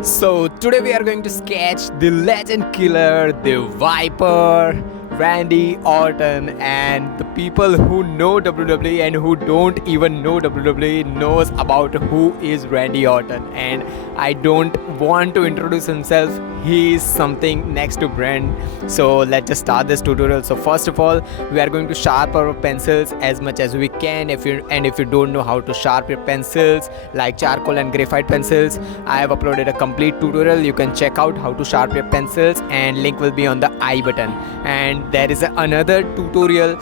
So today we are going to sketch the legend killer, the Viper, Randy Orton, and the people who know WWE and who don't even know WWE knows about who is Randy Orton. And I don't want to introduce himself. He is something next to Brand. So let's just start this tutorial. So first of all, we are going to sharpen our pencils as much as we can. If you don't know how to sharpen your pencils like charcoal and graphite pencils, I have uploaded a complete tutorial. You can check out how to sharpen your pencils, and link will be on the I button. And there is another tutorial,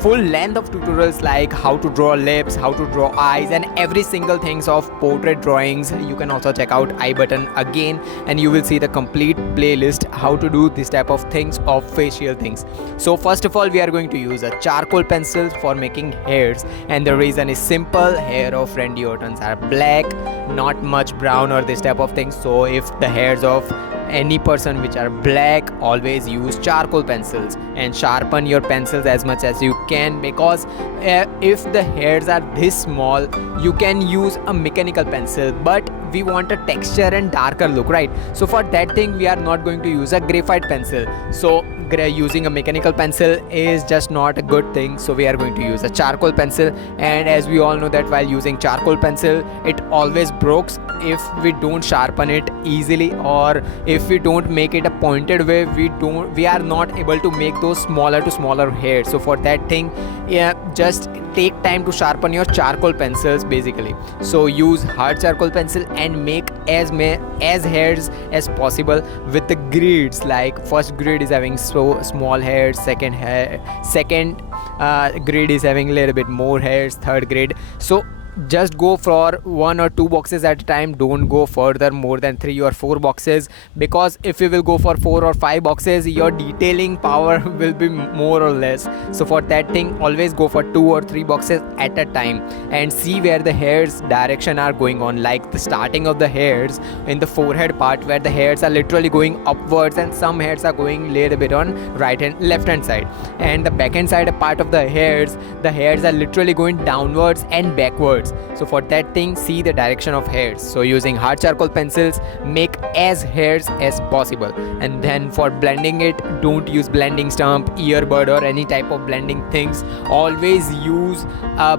full length of tutorials like how to draw lips, how to draw eyes, and every single things of portrait drawings. You can also check out I button again, and you will see the complete playlist how to do this type of things of facial things. So first of all, we are going to use a charcoal pencil for making hairs, and the reason is simple. Hair of Randy Orton's are black, not much brown or this type of things. So if the hairs of any person which are black, always use charcoal pencils and sharpen your pencils as much as you can, because if the hairs are this small, you can use a mechanical pencil, but we want a texture and darker look, right? So for that thing we are not going to use a graphite pencil. So using a mechanical pencil is just not a good thing, so we are going to use a charcoal pencil. And as we all know that while using charcoal pencil, it always breaks if we don't sharpen it easily, or if we don't make it a pointed way, we are not able to make those smaller to smaller hairs. So for that thing, just take time to sharpen your charcoal pencils basically. So use hard charcoal pencil and make as hairs as possible with the grids. Like first grid is having so small hairs, second grid is having a little bit more hairs, third grid. So just go for 1 or 2 boxes at a time. Don't go further more than 3 or 4 boxes, because if you will go for 4 or 5 boxes, your detailing power will be more or less. So for that thing, always go for 2 or 3 boxes at a time and see where the hairs direction are going on. Like the starting of the hairs in the forehead part, where the hairs are literally going upwards and some hairs are going little bit on right and left hand side, and the back hand side part of the hairs are literally going downwards and backwards. So for that thing, see the direction of hairs. So using hard charcoal pencils, make as hairs as possible. And then for blending it, don't use blending stump, earbud, or any type of blending things. Always use a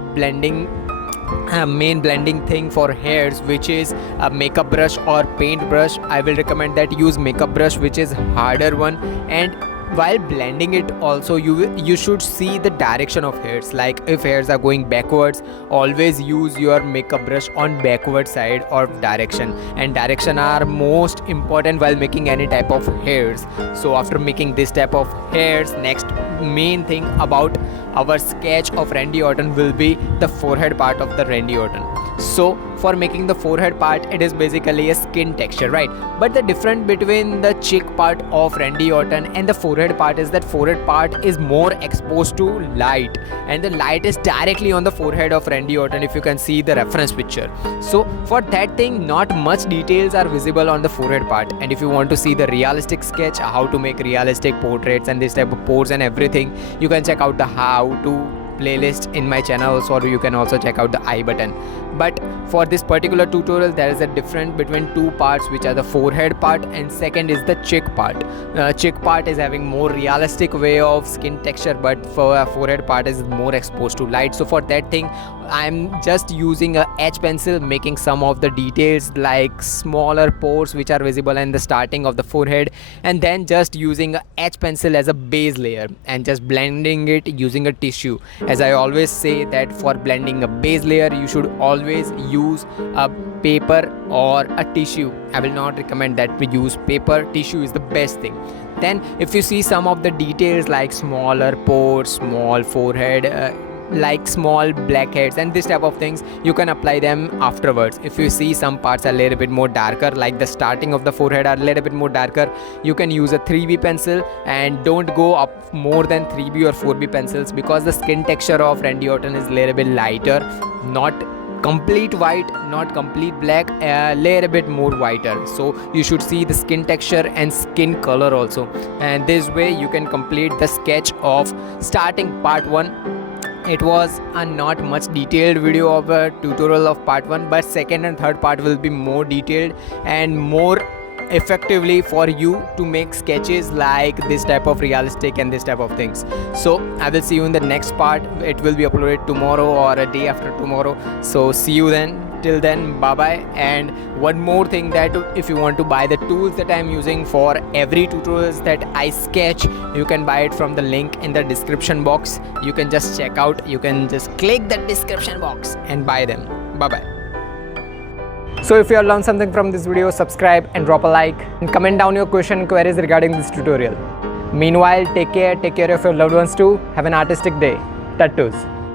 main blending thing for hairs, which is a makeup brush or paint brush. I will recommend that use makeup brush, which is harder one. And while blending it also, you should see the direction of hairs. Like if hairs are going backwards, always use your makeup brush on backward side or direction, and direction are most important while making any type of hairs. So after making this type of hairs, next main thing about our sketch of Randy Orton will be the forehead part of the Randy Orton. So for making the forehead part, it is basically a skin texture, right? But the difference between the cheek part of Randy Orton and the forehead part is that forehead part is more exposed to light, and the light is directly on the forehead of Randy Orton, if you can see the reference picture. So for that thing, not much details are visible on the forehead part. And if you want to see the realistic sketch, how to make realistic portraits and this type of pose and everything, you can check out the how to playlist in my channel, or you can also check out the I button. But for this particular tutorial, there is a difference between 2 parts, which are the forehead part and second is the cheek part. Cheek part is having more realistic way of skin texture, but for forehead part is more exposed to light. So for that thing, I'm just using a H pencil, making some of the details like smaller pores which are visible in the starting of the forehead, and then just using a H pencil as a base layer and just blending it using a tissue. As I always say that for blending a base layer, you should always use a paper or a tissue. I will not recommend that we use paper. Tissue is the best thing. Then if you see some of the details like smaller pores, small forehead, like small blackheads and this type of things, you can apply them afterwards. If you see some parts are a little bit more darker, like the starting of the forehead are a little bit more darker, you can use a 3B pencil, and don't go up more than 3B or 4B pencils, because the skin texture of Randy Orton is a little bit lighter, not complete white, not complete black, a little bit more whiter. So you should see the skin texture and skin color also, and this way you can complete the sketch of starting part 1 it was a not much detailed video of a tutorial of part 1, but second and third part will be more detailed and more effectively for you to make sketches like this type of realistic and this type of things. So I will see you in the next part. It will be uploaded tomorrow or a day after tomorrow. So see you then. Till then, bye bye. And one more thing, that if you want to buy the tools that I'm using for every tutorials that I sketch, you can buy it from the link in the description box. You can just check out, you can just click the description box and buy them. Bye bye. So if you have learned something from this video, subscribe and drop a like and comment down your question and queries regarding this tutorial. Meanwhile, take care of your loved ones too. Have an artistic day. Tattoos.